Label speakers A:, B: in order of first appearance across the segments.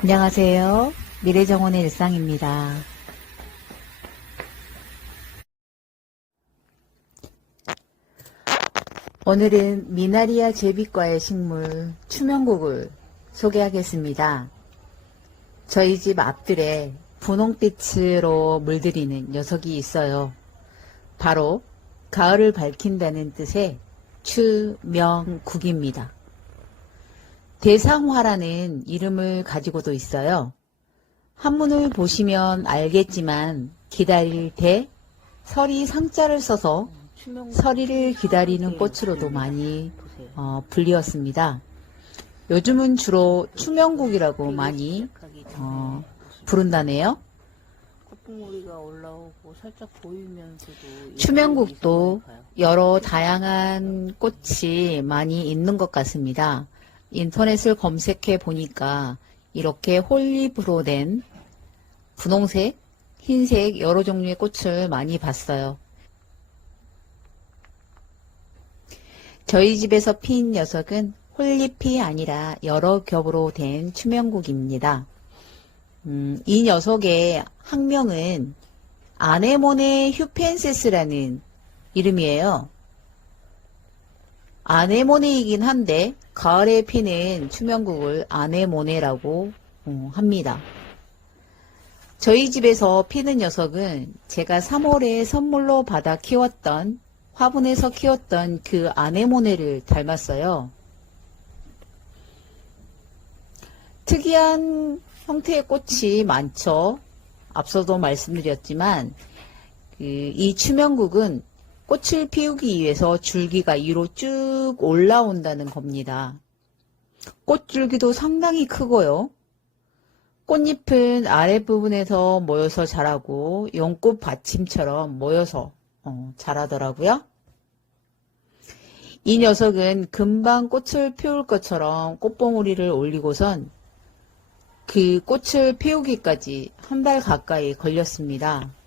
A: 안녕하세요. 미래정원의 일상입니다. 오늘은 미나리아 제비과의 식물 추명국을 소개하겠습니다. 저희 집 앞들에 분홍빛으로 물들이는 녀석이 있어요. 바로 가을을 밝힌다는 뜻의 추명국입니다. 대상화라는 이름을 가지고도 있어요. 한문을 보시면 알겠지만 기다릴 대 설이 상자를 써서 서리를 기다리는 꽃으로도 많이 어, 불리었습니다. 요즘은 주로 추명국이라고 많이 어, 부른다네요. 추명국도 여러 다양한 꽃이 많이 있는 것 같습니다. 인터넷을 검색해 보니까 이렇게 홀립으로 된 분홍색, 흰색 여러 종류의 꽃을 많이 봤어요. 저희 집에서 핀 녀석은 홀잎이 아니라 여러 겹으로 된 추명국입니다. 음, 이 녀석의 학명은 아네모네 휴펜세스라는 이름이에요. 아네모네이긴 한데 가을에 피는 추명국을 아네모네라고 어, 합니다. 저희 집에서 피는 녀석은 제가 3월에 선물로 받아 키웠던 화분에서 키웠던 그 아네모네를 닮았어요. 특이한 형태의 꽃이 많죠. 앞서도 말씀드렸지만 그, 이 추명국은 꽃을 피우기 위해서 줄기가 위로 쭉 올라온다는 겁니다. 꽃줄기도 상당히 크고요. 꽃잎은 아랫부분에서 모여서 자라고 연꽃 받침처럼 모여서 어, 자라더라고요. 이 녀석은 금방 꽃을 피울 것처럼 꽃봉오리를 올리고선 그 꽃을 피우기까지 한 달 가까이 걸렸습니다.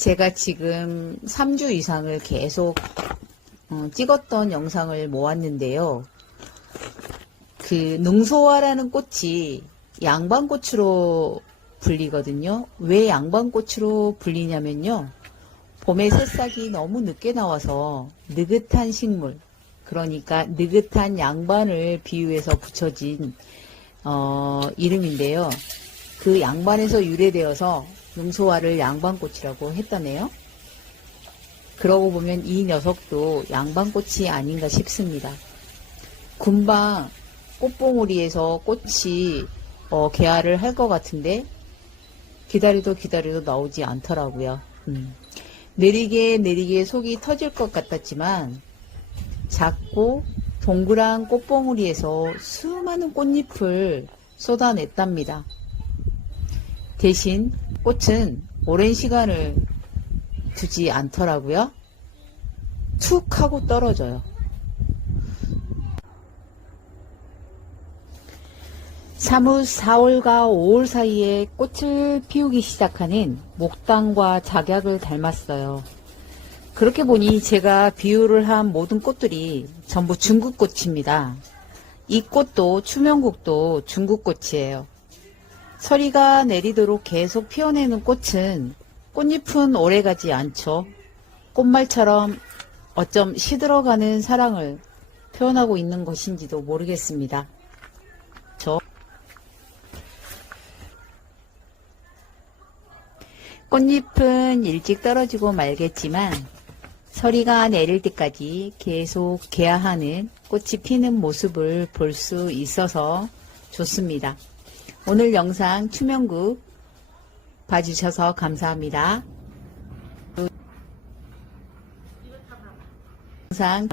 A: 제가 지금 3주 이상을 계속 어, 찍었던 영상을 모았는데요. 그 능소화라는 꽃이 양반꽃으로 불리거든요. 왜 양반꽃으로 불리냐면요. 봄에 새싹이 너무 늦게 나와서 느긋한 식물, 그러니까 느긋한 양반을 비유해서 붙여진 어, 이름인데요. 그 양반에서 유래되어서 능소화를 양반꽃이라고 했다네요. 그러고 보면 이 녀석도 양반꽃이 아닌가 싶습니다. 금방 꽃봉오리에서 꽃이 어, 개화를 할 것 같은데 기다려도 기다려도 나오지 않더라고요. 음. 느리게 느리게 속이 터질 것 같았지만 작고 동그란 꽃봉오리에서 수많은 꽃잎을 쏟아냈답니다. 대신 꽃은 오랜 시간을 두지 않더라고요. 툭 하고 떨어져요. 3월, 4월과 5월 사이에 꽃을 피우기 시작하는 목당과 작약을 닮았어요. 그렇게 보니 제가 비유를 한 모든 꽃들이 전부 중국 꽃입니다. 이 꽃도 추명국도 중국 꽃이에요. 서리가 내리도록 계속 피어내는 꽃은 꽃잎은 오래가지 않죠. 꽃말처럼 어쩜 시들어가는 사랑을 표현하고 있는 것인지도 모르겠습니다. 저 꽃잎은 일찍 떨어지고 말겠지만 서리가 내릴 때까지 계속 개화하는 꽃이 피는 모습을 볼 수 있어서 좋습니다. 오늘 영상 추명국 봐주셔서 감사합니다. 영상